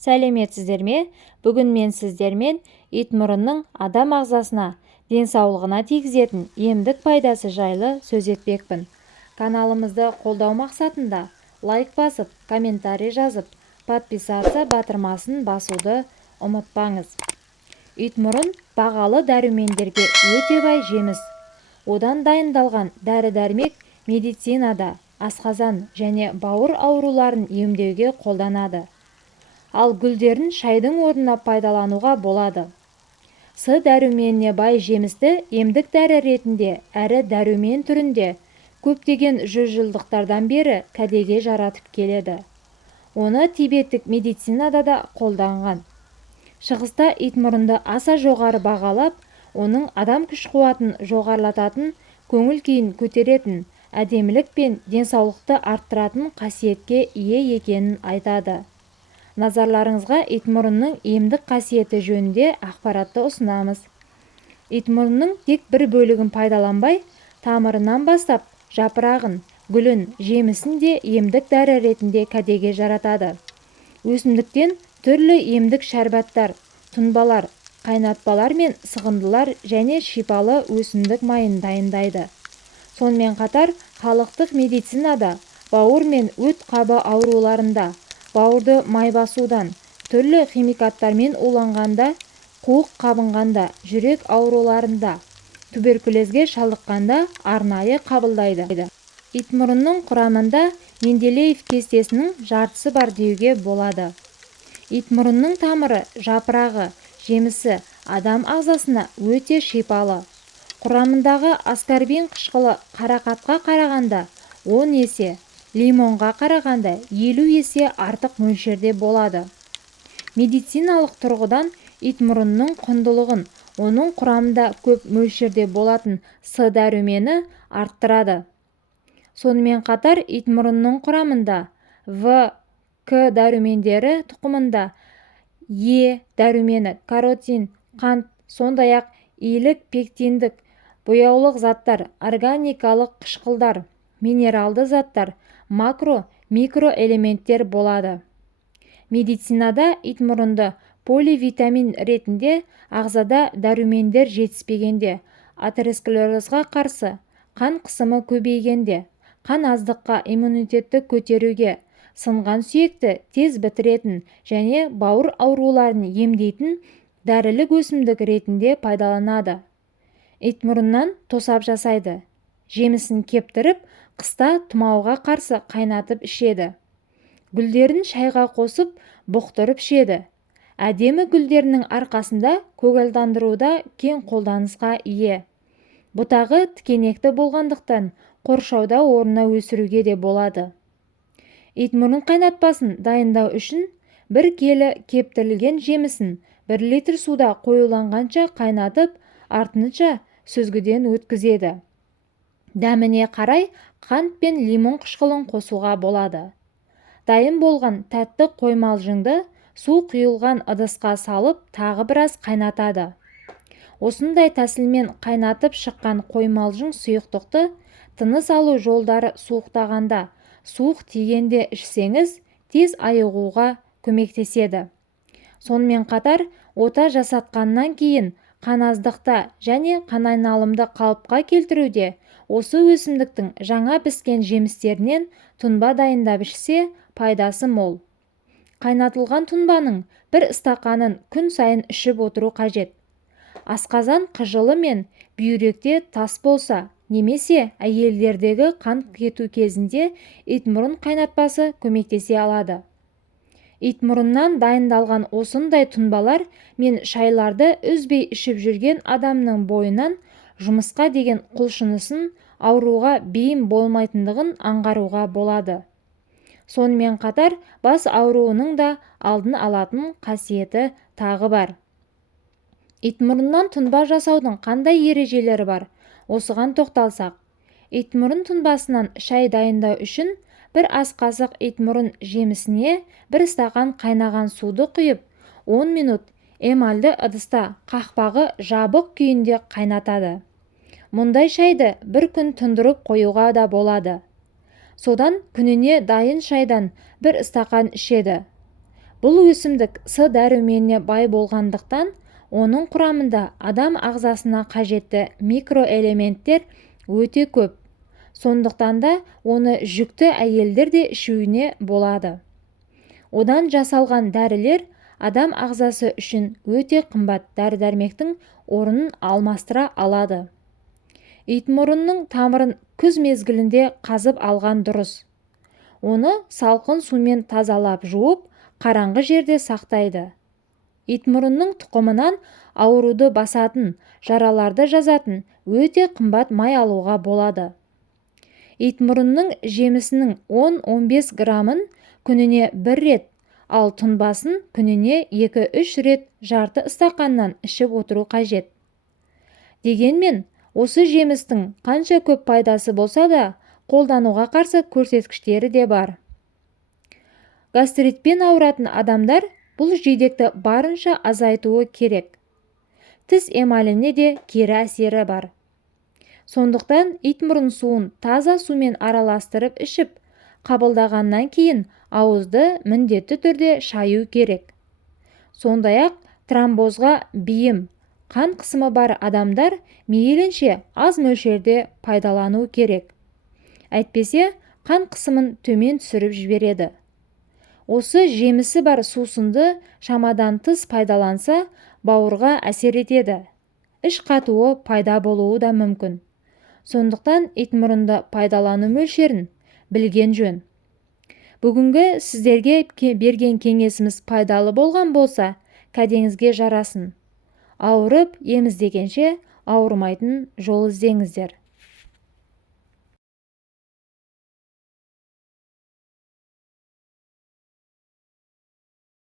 Сәлеметсіздер ме? Бүгін мен сіздермен итмұрынның адам ағзасына, денсаулығына тигізетін емдік пайдасы жайлы сөз етпекпін. Каналымызды қолдау мақсатында лайк басып, комментарий жазып, подписаться батырмасын басуды ұмытпаңыз. Итмұрын бағалы дәрумендерге өте бай жеміс. Одан дайындалған дәрі-дәрмек медицинада, асқазан және бауыр ауруларын емдеуге қолданады. Ал гүлдерін шайдың орнына пайдалануға болады. С дәруменіне бай жемісті емдік дәрі ретінде әрі дәрумен түрінде көптеген жүзжылдықтардан бері кәдеге жаратып келеді. Оны тибеттік медицинада да қолданған. Шығыста итмұрынды аса жоғары бағалап, оның адам күш-қуатын жоғарылататын, көңіл-күйін көтеретін, әдемілік пен денсаулықты арттыратын қасиетке ие екенін айтады. Назарларыңызға итмұрынның емдік қасиеті жөнінде ақпаратты ұсынамыз. Итмұрынның тек бір бөлігін пайдаланбай, тамырынан бастап жапырағын, гүлін, жемісін де емдік дәрі ретінде кәдеге жаратады. Өсімдіктен түрлі емдік шәрбаттар, тұнбалар, қайнатпалар мен сығындылар және шипалы өсімдік майын дайындайды. Сонымен қатар халықтық медицинада бауыр мен өт қабы ауруларында, бауырды майбасудан, түрлі химикаттармен уланғанда, қуық қабынғанда, жүрек ауруларында, туберкулезге шалдыққанда арнайы қабылдайды. Итмұрынның құрамында Менделеев кестесінің жартысы бар деуге болады. Итмұрынның тамыры, жапырағы, жемісі адам ағзасына өте шипалы. Құрамындағы аскорбин қышқылы қарақатқа қарағанда 10 есе, лимонға қарағанда 50 есе артық мөлшерде болады. Медициналық тұрғыдан итмұрынның құндылығын оның құрамында көп мөлшерде болатын С дәрумені арттырады. Сонымен қатар итмұрынның құрамында В, К дәрумендері тұқымында Е дәрумені, каротин, қант, сондай-ақ илік, пектиндік, бояулық заттар, органикалық қышқылдар, минералды заттар, макро, микроэлементтер болады. Медицинада итмұрынды поливитамин ретінде ағзада дәрумендер жетіспегенде, атеросклерозға қарсы, қан қысымы көбейгенде, қан аздыққа иммунитетті көтеруге, сынған сүйекті тез бітіретін және бауыр ауруларын емдейтін дәрілік өсімдік ретінде пайдаланады. Итмұрыннан тосап жасайды. Жемісін кептіріп, қыста тұмауға қарсы қайнатып ішеді. Гүлдерін шайға қосып, бұқтырып ішеді. Әдемі гүлдерінің арқасында көгалдандыруда кең қолданысқа ие. Бұтағы тікенекті болғандықтан қоршауда орнына өсіруге де болады. Итмұрын қайнатпасын дайындау үшін 1 келі кептірілген жемісін 1 литр суда қоюланғанша қайнатып, артынша сүзгіден өткізеді. Дәміне қарай қант пен лимон қышқылын қосуға болады. Дайын болған тәтті қоймалжыңды су құйылған ыдысқа салып, тағы біраз қайнатады. Осындай тәсілмен қайнатып шыққан қоймалжың сұйықтықты тыныс алу жолдары суықтағанда, суық тигенде ішсеңіз, тез айығуға көмектеседі. Сонымен қатар, ота жасатқаннан кейін қан аздықта және қан айналымды қалыпқа келтіруде осы өсімдіктің жаңа піскен жемістерінен тұнба дайындап ішсе, пайдасы мол. Қайнатылған тұнбаның 1 стақанын күн сайын ішіп отыру қажет. Асқазан қыжылы мен бүйректе тас болса, немесе әйелдердегі қан кету кезінде итмұрын қайнатпасы көмектесе алады. Итмұрыннан дайындалған осындай тұнбалар мен шайларды үзбей ішіп жүрген адамның бойынан жұмысқа деген құлшынысын, ауруға бейім болмайтындығын аңғаруға болады. Сонымен қатар бас ауруының да алдын алатын қасиеті тағы бар. Итмұрыннан тұнба жасаудың қандай ережелері бар? Осыған тоқталсақ, итмұрын тұнбасынан шай дайындау үшін 1 ас қасық итмұрын жемісіне 1 стақан қайнаған суды құйып, 10 минут эмальді ыдыста қақпағы жабық күйінде қайнатады. Мұндай шайды 1 күн тұндырып қоюға да болады. Содан күніне дайын шайдан 1 стақан ішеді. Бұл өсімдік С дәруменіне бай болғандықтан, оның құрамында адам ағзасына қажетті микроэлементтер өте көп. Сондықтан да оны жүкті әйелдер де ішуіне болады. Одан жасалған дәрілер адам ағзасы үшін өте қымбат дәрі-дәрмектің орнын алмастыра алады. Итмұрынның тамырын күз мезгілінде қазып алған дұрыс. Оны салқын сумен тазалап жуып, қараңғы жерде сақтайды. Итмұрынның тұқымынан ауруды басатын, жараларды жазатын өте қымбат май алуға болады. Итмұрынның жемісінің 10-15 грамын күніне 1 рет, ал тұнбасын күніне 2-3 рет жарты стақаннан ішіп отыру қажет. Дегенмен, осы жемістің қанша көп пайдасы болса да, қолдануға қарсы көрсеткіштері де бар. Гастритпен ауыратын адамдар бұл жидекті барынша азайтуы керек. Тіс эмаліне де кері әсері бар. Сондықтан итмұрын суын таза сумен араластырып ішіп, қабылдағаннан кейін ауызды міндетті түрде шаю керек. Сондай-ақ тромбозға бейім, қан қысымы бар адамдар мейлінше аз мөлшерде пайдалану керек. Әйтпесе, қан қысымын төмен түсіріп жібереді. Осы жемісі бар сусынды шамадан тыс пайдаланса, бауырға әсер етеді. Іш қатуы пайда болуы да мүмкін. Сондықтан итмұрынды пайдалану мөлшерін білген жөн. Бүгінгі сіздерге берген кеңесіміз пайдалы болған болса, кәдеңізге жарасын. Ауырып, ем іздегенше ауырмайтын жол іздеңіздер.